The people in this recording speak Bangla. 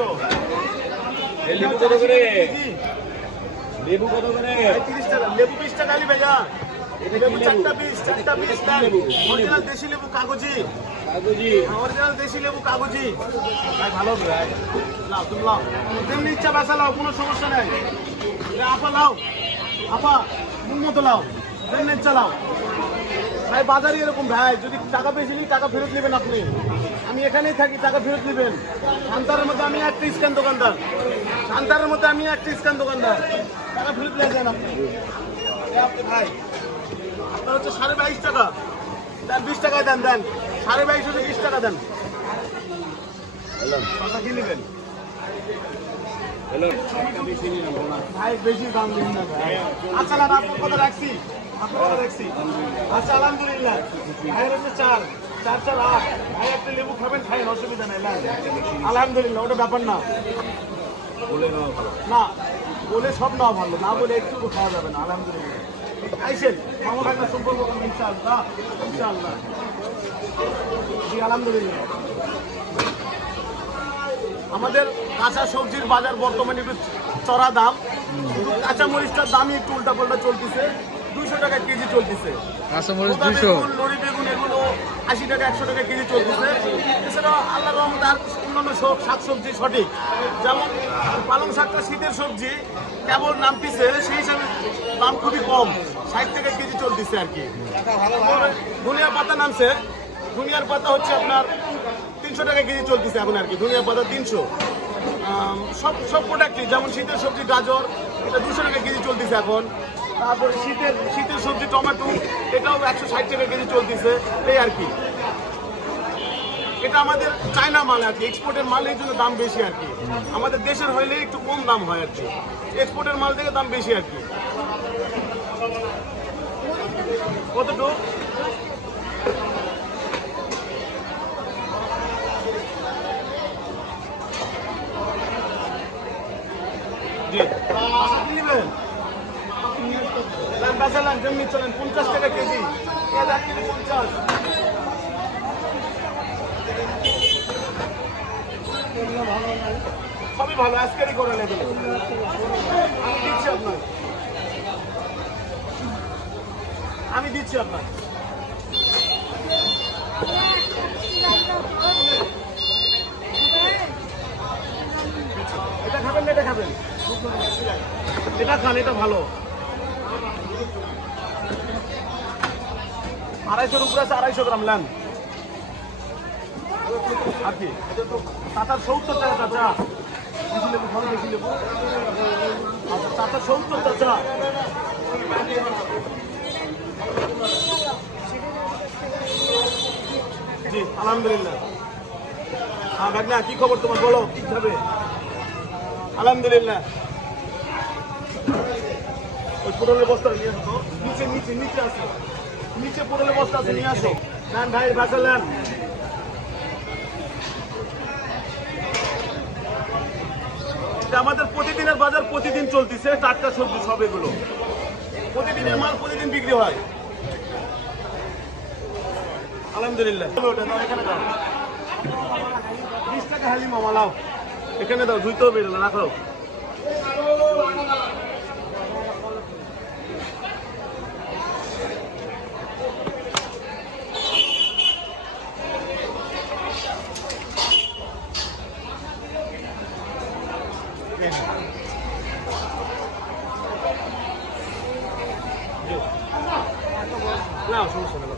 500। লেবু কত করে? লেবু কত করে? 30 টাকা। লেবু 20 টাকা আলি ভাইয়া। লেবু চারটা পিস অরিজিনাল দেশি লেবু কাগজি। অরিজিনাল দেশি লেবু কাগজি ভাই, ভালো ভাই। লাও তুমি লাও, যেমনি ইচ্ছা বেচা লাও, কোনো সমস্যা নাই। আপা লাও, আপা মন মতো লাও, যেমনি ইচ্ছা লাও ভাই। বাজারে এরকম ভাই, যদি টাকা বেশি নিই টাকা ফেরত নেবেন আপনি। আমি এখানেই থাকি, টাকা ফেরত নেবেন। শান্তারের মধ্যে আমি একটা স্ক্যান দোকানদার, শান্তারের মধ্যে আমি একটা স্ক্যান দোকানদার, টাকা ফেরত নিয়ে যান আপনি। ভাই আপনার হচ্ছে 22.5 টাকা দেন, 20 টাকায় দেন, 22.5 হচ্ছে 20 টাকা দেন। কথা কি নেবেন ভাই? বেশি দাম দিন না ভাই। আচ্ছা না, আপনার কথা রাখছি, আচ্ছা আলহামদুলিল্লাহ। ভাইয়ের হচ্ছে 4 8 ভাই, একটা লেবু খাবেন, খাই, অসুবিধা নাই। আলহামদুলিল্লাহ, ওটা ব্যাপার না। না বলে সব নেওয়া ভালো, না বলে একটু খাওয়া যাবে না। আলহামদুলিল্লাহ আইসেন, মামা ভাইরা সম্পর্ক করবেন ইনশাআল্লাহ। জি আলহামদুলিল্লাহ। আমাদের কাঁচা সবজির বাজার বর্তমানে একটু চড়া দাম। কাঁচা মরিচটার দামই একটু উল্টা পাল্টা চলতেছে, 200 টাকা কেজি চলতেছে। লরি বেগুন এগুলো 80 টাকা 100 টাকা কেজি চলতেছে। এছাড়া আল্লাহর রহমতে আর অন্যান্য শাকসবজি সঠিক, যেমন পালং শাকটা শীতের সবজি, কেবল নামতেছে, সেই হিসাবে দাম খুবই কম, 60 টাকা কেজি চলতেছে আর কি। ধনিয়া পাতা নামছে, ধনিয়ার পাতা হচ্ছে আপনার 300 টাকা কেজি চলতেছে এখন আর কি। ধনিয়া পাতা 300। সব প্রোডাক্টই, যেমন শীতের সবজি গাজর, এটা 200 টাকা কেজি চলতেছে এখন। তারপরে শীতের সবজি টমেটো, এটাও 160 টাকা কেজি চলতেছে, এই আর কি। এটা আমাদের চায়না মাল আর কি, এক্সপোর্টের মাল, এই জন্য দাম বেশি আর কি। আমাদের দেশের হইলে একটু কম দাম হয় আর কি, এক্সপোর্টের মাল থেকে দাম বেশি আর কি। কতটুকু? জি নেবেন বেচালেন, যেমনি চলেন 50 টাকা কেজি, 1 কেজি 50। সবই ভালো, আজকেরই করে নেবেন। আমি দিচ্ছি আপনার। এটা খাবেন না এটা খাবেন? এটা খান, এটা ভালো। 250 উপরে আছে, 250 গ্রাম নেন আর কি। চাচার 70 টাকা চাচা, বেশি লেবু ভালো, বেশি লেবু। আচ্ছা চাচার 70 চাচা। জি আলহামদুলিল্লাহ। হ্যাঁ ভাগনা, কি খবর তোমার, বলো কি খাবে? আলহামদুলিল্লাহ। ওই পটলের বস্তা নিয়ে আসো, নিচে আছে, নিচে পটলের বস্তা আছে, নিয়ে আসো। নেন ভাই, বাসা নেন। আমাদের প্রতিদিনের বাজার প্রতিদিন চলতেছে, টাটকা সবজি সব, এগুলো প্রতিদিনের মাল প্রতিদিন বিক্রি হয়। আলহামদুলিল্লাহ। এখানে দাও 20 টাকা হালি মামা, লাও এখানে দাও, ধুইতেও বেরো না, রাখো। না সমস্যা না।